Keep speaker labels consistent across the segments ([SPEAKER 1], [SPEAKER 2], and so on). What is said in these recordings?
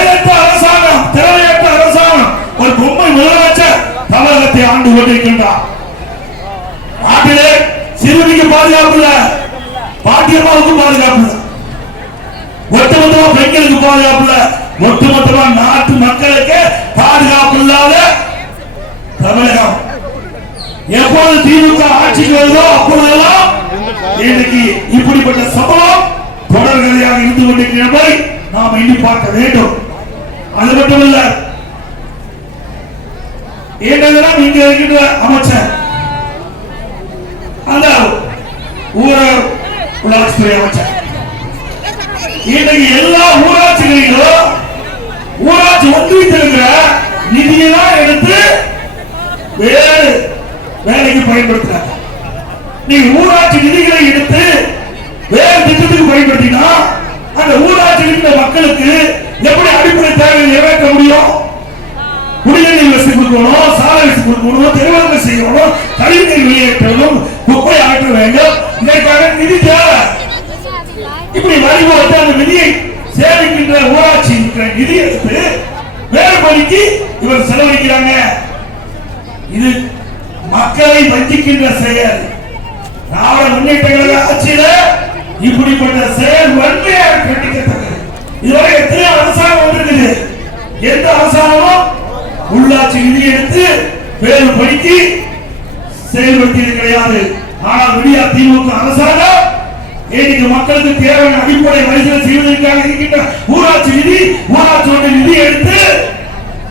[SPEAKER 1] செயலற்ற அரசாங்கம் தேவையற்ற அரசாங்கம் ஒரு பொம்மை முதலமைச்சர் தமிழகத்தை ஆண்டு கொண்டிருக்கின்றார். நாட்டிலே சிறுமிக்கு பாதுகாப்பு இல்ல பாட்டியம்மாவுக்கு பாதுகாப்பு இல்ல. ஒட்டுமொத்தமா பெண்களுக்கு பாதுகாப்பு இல்ல ஒட்டுமொத்தமா நாட்டு மக்களுக்கு பாதுகாப்பு இல்லாத தமிழகம். எப்போது திமுக ஆட்சிக்கு வருதோ அப்பொழுதெல்லாம் இன்னைக்கு இப்படிப்பட்ட சம்பவம் தொடர்கதையாக இருந்து கொண்டிருக்கிற நாம் எண்ணி பார்க்க வேண்டும். அது மட்டும் இல்ல. என்னதெல்லாம் இங்க இருக்கின்ற அமைச்சர். அந்த ஊரக உள்ளாட்சித்துறை அமைச்சர். இன்னைக்கு எல்லா ஊராட்சிகளிலும் ஊராட்சி ஒன்றியத்தில் இருக்கிற நிதியெல்லாம் எடுத்து வேறு வேலைக்கு பயன்படுத்துறாங்க. நீ ஊராட்சி நிதிகளை எடுத்து வேறு திட்டத்துக்கு பயன்படுத்தினா அந்த ஊராட்சியில் இருக்கிற மக்களுக்கு எப்படி அடிப்படை தேவையை நிறைவேற்ற முடியும் குடிநீர் வசதி கொடுக்கணும் சாலை கொடுக்கணும் திருமணம் செய்யணும் கழிவுநீர் வெளியேற்றணும் குப்பை ஆற்ற வேண்டும். இதற்காக நிதி தேவை. இப்படி வரி போட்டு அந்த நிதியை சேமிக்கின்ற ஊராட்சி இருக்கிற நிதி எடுத்து வேறு பணிக்கு இவர் செலவழிக்கிறாங்க. இது மக்களை வஞ்சிக்கின்ற செயல். நாட முன்னேற்றங்கள ஆட்சியில இப்படிப்பட்ட செயல் வன்மையாக கண்டிக்கத்தக்கது. இதுவரை எத்தனை அரசாங்கம் வந்திருக்குது. எந்த அரசாங்கம் உள்ளாட்சி நிதி எடுத்து வேறு பணிக்கு செயல்படுத்தியது கிடையாது. ஆனால் விடியா திமுக அரசாங்கம் இன்னைக்கு மக்களுக்கு தேவையான அடிப்படை வரிசை செய்வதற்காக இருக்கின்ற ஊராட்சி நிதி ஊராட்சி ஒன்றிய நிதி எடுத்து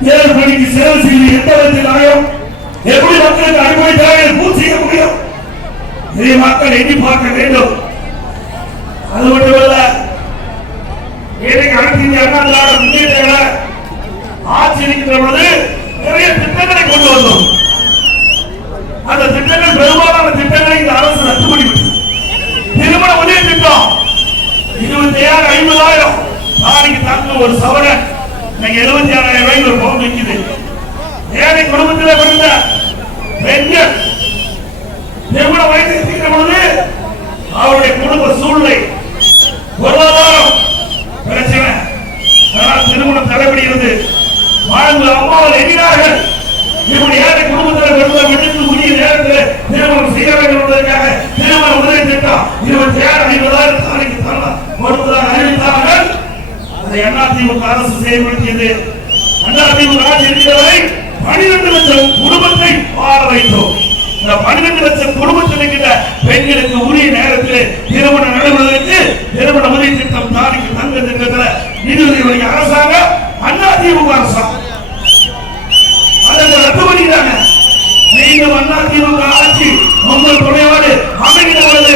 [SPEAKER 1] வேறு பணிக்கு செலவு செய்வது எந்த விதத்தில் அடையும்? எப்படி மக்களுக்கு அடிப்படை தேவையை பூர்த்தி செய்ய முடியும்? இதை மக்கள் எண்ணி பார்க்க வேண்டும். ஆட்சி இருக்கின்ற பொழுது நிறைய திட்டங்களை கொண்டு வந்தோம். அந்த திட்டங்கள் பெரும்பாலான திட்டங்களை இந்த அரசு ரத்து பண்ணிவிட்டது. திருமண உதவி திட்டம் இருபத்தி ஏழு ஐம்பதாயிரம் நாளைக்கு தங்க ஒரு சவரன். இன்னைக்கு எழுபத்தி ஆறாயிரம் ரூபாய்க்கு ஒரு பவுன் விற்குது. ஏழை குடும்பத்தில் பிறந்த பெண்கள் திருமண வயது இருக்கிற பொழுது அவருடைய குடும்ப சூழ்நிலை வாழ்ந்து அம்மாவில் எண்ணினார்கள். இப்படி ஏழை குடும்பத்தில் பிறந்த விடுத்து உரிய நேரத்தில் திருமணம் செய்ய வேண்டும் என்பதற்காக திருமண உதவி திட்டம் இருபத்தி ஏழு ஐம்பதாயிரம் தாரிக்கு தரலாம் மறுப்பதாக அறிவித்தார்கள். அதை அதிமுக அரசு செயல்படுத்தியது. அதிமுக ஆட்சி இருக்கிறவரை பனிரெண்டு லட்சம் குடும்பத்தை வாழ வைத்தோம். இந்த பன்னிரண்டு லட்சம் குடும்பத்தில் இருக்கின்ற பெண்களுக்கு உரிய நேரத்தில் திருமணம் நடைபெறுவதற்கு திருமண உதவி திட்டம் தாரிக்கு தங்க திட்டத்தில் நிதி உதவி அரசாங்கம் அதிமுக அரசாங்கம். நீங்க வண்ணா திமுக ஆட்சி உங்கள் துணையோடு அமைதியோடு